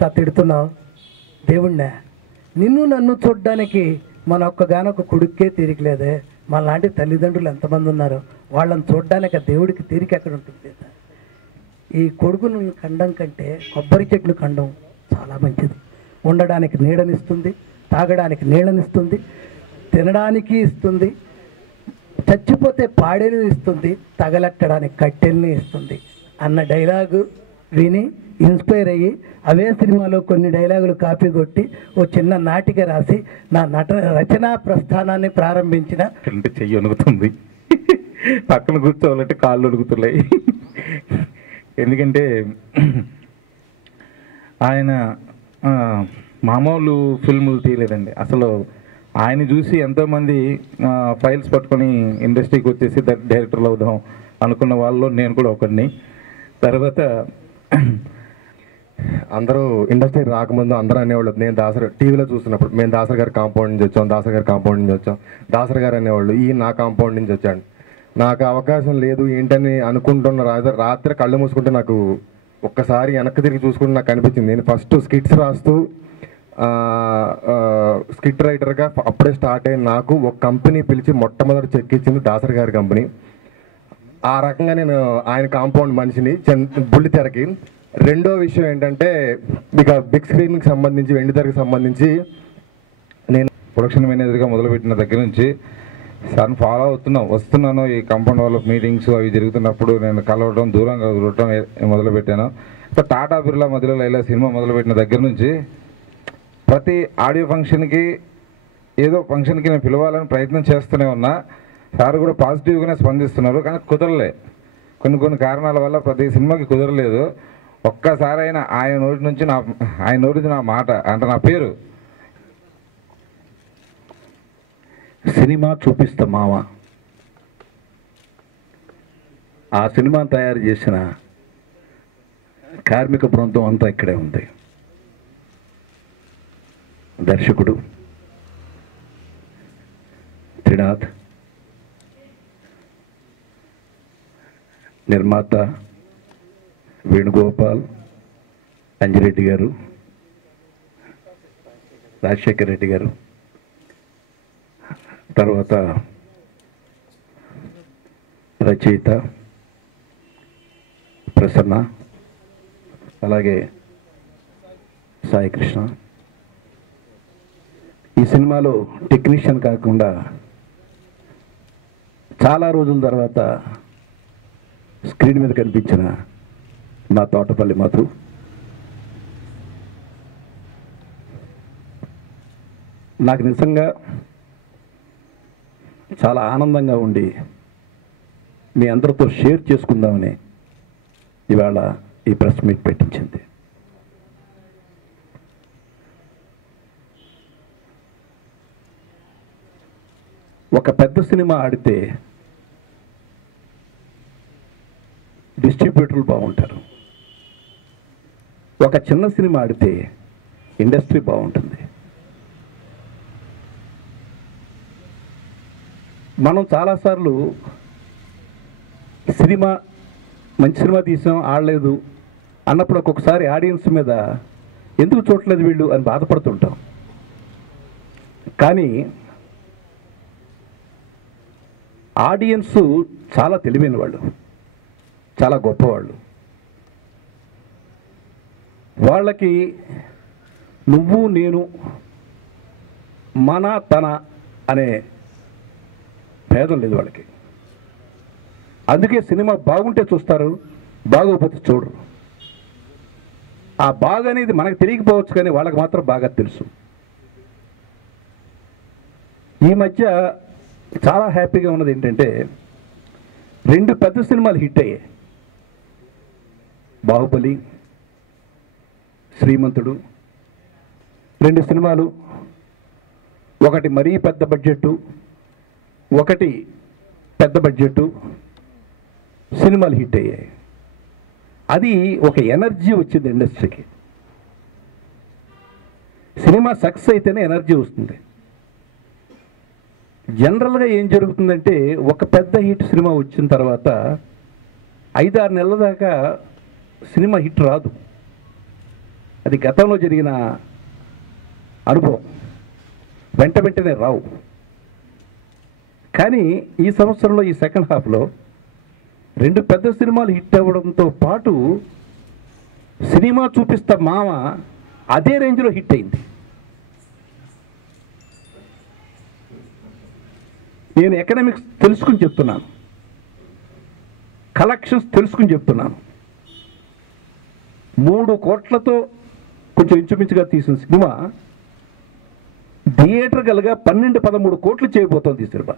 తిడుతున్నావు దేవుణ్ణే, నిన్ను నన్ను చూడ్డానికి మన ఒక్కగానొక్క కొడుక్కే తీరికలేదే, మన లాంటి తల్లిదండ్రులు ఎంతమంది ఉన్నారు, వాళ్ళని చూడ్డానికి ఆ దేవుడికి తీరిక ఎక్కడ ఉంటుంది? ఈ కొడుకును కండం కంటే కొబ్బరి చెట్లు కండం చాలా మంచిది. ఉండడానికి నీడనిస్తుంది, తాగడానికి నీళ్ళనిస్తుంది, తినడానికి ఇస్తుంది, చచ్చిపోతే పాడేని ఇస్తుంది, తగలెట్టడానికి కట్టెల్ని ఇస్తుంది అన్న డైలాగు విని ఇన్స్పైర్ అయ్యి అవే సినిమాలో కొన్ని డైలాగులు కాపీ కొట్టి ఓ చిన్న నాటిక రాసి నా రచనా ప్రస్థానాన్ని ప్రారంభించిన. చెయ్యి వణుకుతుంది, పక్కన కూర్చోవాలంటే కాళ్ళు వణుకుతున్నాయి. ఎందుకంటే ఆయన మామూలు ఫిల్ములు తీయలేదండి. అసలు ఆయన చూసి ఎంతోమంది ఫైల్స్ పట్టుకొని ఇండస్ట్రీకి వచ్చేసి డైరెక్టర్లు అవుదాం అనుకున్న వాళ్ళు నేను కూడా ఒకరిని. తర్వాత అందరూ ఇండస్ట్రీ రాకముందు అందరూ అనేవాళ్ళు, నేను దాసరి టీవీలో చూస్తున్నప్పుడు మేము దాసరి గారి కాంపౌండ్ నుంచి వచ్చాం, దాసరి గారి కాంపౌండ్ నుంచి వచ్చాం, దాసరి గారు అనేవాళ్ళు ఈ నా కాంపౌండ్ నుంచి వచ్చాడు. నాకు అవకాశం లేదు ఏంటని అనుకుంటున్న రాత్రి కళ్ళు మూసుకుంటే నాకు ఒక్కసారి వెనక్కి తిరిగి చూసుకుంటే నాకు అనిపించింది, నేను ఫస్ట్ స్కిట్స్ రాస్తూ స్కిట్ రైటర్గా అప్పుడే స్టార్ట్ అయిన నాకు ఒక కంపెనీ పిలిచి మొట్టమొదటి చెక్ ఇచ్చింది దాసరి గారి కంపెనీ. ఆ రకంగా నేను ఆయన కాంపౌండ్ మనిషిని బుల్లితెరకి. రెండో విషయం ఏంటంటే ఇక బిగ్ స్క్రీన్కి సంబంధించి వెండితెరకు సంబంధించి నేను ప్రొడక్షన్ మేనేజర్గా మొదలుపెట్టిన దగ్గర నుంచి సార్ని ఫాలో వస్తున్నాను. ఈ కాంపౌండ్ వాళ్ళ మీటింగ్స్ అవి జరుగుతున్నప్పుడు నేను కలవడం, దూరంగా చూడటం మొదలుపెట్టాను. ఇప్పుడు టాటా బిర్లా మధ్యలో లైలా సినిమా మొదలుపెట్టిన దగ్గర నుంచి ప్రతి ఆడియో ఫంక్షన్కి ఏదో ఫంక్షన్కి నేను పిలవాలని ప్రయత్నం చేస్తూనే ఉన్నా. సార్ కూడా పాజిటివ్గానే స్పందిస్తున్నారు, కానీ కుదరలే. కొన్ని కారణాల వల్ల ప్రతి సినిమాకి కుదరలేదు. ఒక్కసారైనా ఆయన నోటి నుంచి నా మాట అంటే నా పేరు సినిమా చూపిస్తా మామ, ఆ సినిమా తయారు చేసిన కార్మిక బృందం అంతా ఇక్కడే ఉంది. దర్శకుడు త్రినాథ్, నిర్మాత వేణుగోపాల్, అంజిరెడ్డి గారు, రాజశేఖర్ రెడ్డి గారు, తర్వాత రచయిత ప్రసన్న, అలాగే సాయి కృష్ణ. ఈ సినిమాలో టెక్నీషియన్ కాకుండా చాలా రోజుల తర్వాత స్క్రీన్ మీద కనిపించిన మా తోటపల్లి మధు, నాకు నిజంగా చాలా ఆనందంగా ఉండి మీ అందరితో షేర్ చేసుకుందామని ఇవాళ ఈ ప్రెస్ మీట్ పెట్టించింది. ఒక పెద్ద సినిమా ఆడితే డిస్ట్రిబ్యూటర్లు బాగుంటారు, ఒక చిన్న సినిమా ఆడితే ఇండస్ట్రీ బాగుంటుంది. మనం చాలాసార్లు సినిమా మంచి సినిమా తీసాం ఆడలేదు అన్నప్పుడు ఒక్కొక్కసారి ఆడియన్స్ మీద ఎందుకు చూడలేదు వీళ్ళు అని బాధపడుతుంటాం. కానీ ఆడియన్స్ చాలా తెలివైన వాళ్ళు, చాలా గొప్పవాళ్ళు. వాళ్ళకి నువ్వు నేను మన తన అనే భేదం లేదు వాళ్ళకి. అందుకే సినిమా బాగుంటే చూస్తారు, బాగోకపోతే చూడరు. ఆ బాగా అనేది మనకు తెలియకపోవచ్చు, కానీ వాళ్ళకి మాత్రం బాగా తెలుసు. ఈ మధ్య చాలా హ్యాపీగా ఉన్నది ఏంటంటే 2 పెద్ద సినిమాలు హిట్ అయ్యాయి. బాహుబలి, శ్రీమంతుడు 2 సినిమాలు, ఒకటి మరీ పెద్ద బడ్జెట్టు, ఒకటి పెద్ద బడ్జెట్టు సినిమాలు హిట్ అయ్యాయి. అది ఒక ఎనర్జీ వచ్చింది ఇండస్ట్రీకి. సినిమా సక్సెస్ అయితేనే ఎనర్జీ వస్తుంది. జనరల్గా ఏం జరుగుతుందంటే ఒక పెద్ద హిట్ సినిమా వచ్చిన తర్వాత 5-6 నెలల దాకా సినిమా హిట్ రాదు. అది గతంలో జరిగిన అనుభవం, వెంటనే రావు. కానీ ఈ సంవత్సరంలో ఈ సెకండ్ హాఫ్లో 2 పెద్ద సినిమాలు హిట్ అవ్వడంతో పాటు సినిమా చూపిస్తా మామ అదే రేంజ్లో హిట్ అయింది. నేను ఎకనామిక్స్ తెలుసుకుని చెప్తున్నాను, కలెక్షన్స్ తెలుసుకుని చెప్తున్నాను. 3 కోట్లతో కొంచెం ఇంచుమించుగా తీసిన సినిమా థియేటర్ గలగా 12-13 కోట్లు చేయబోతోంది ఈ సినిమా.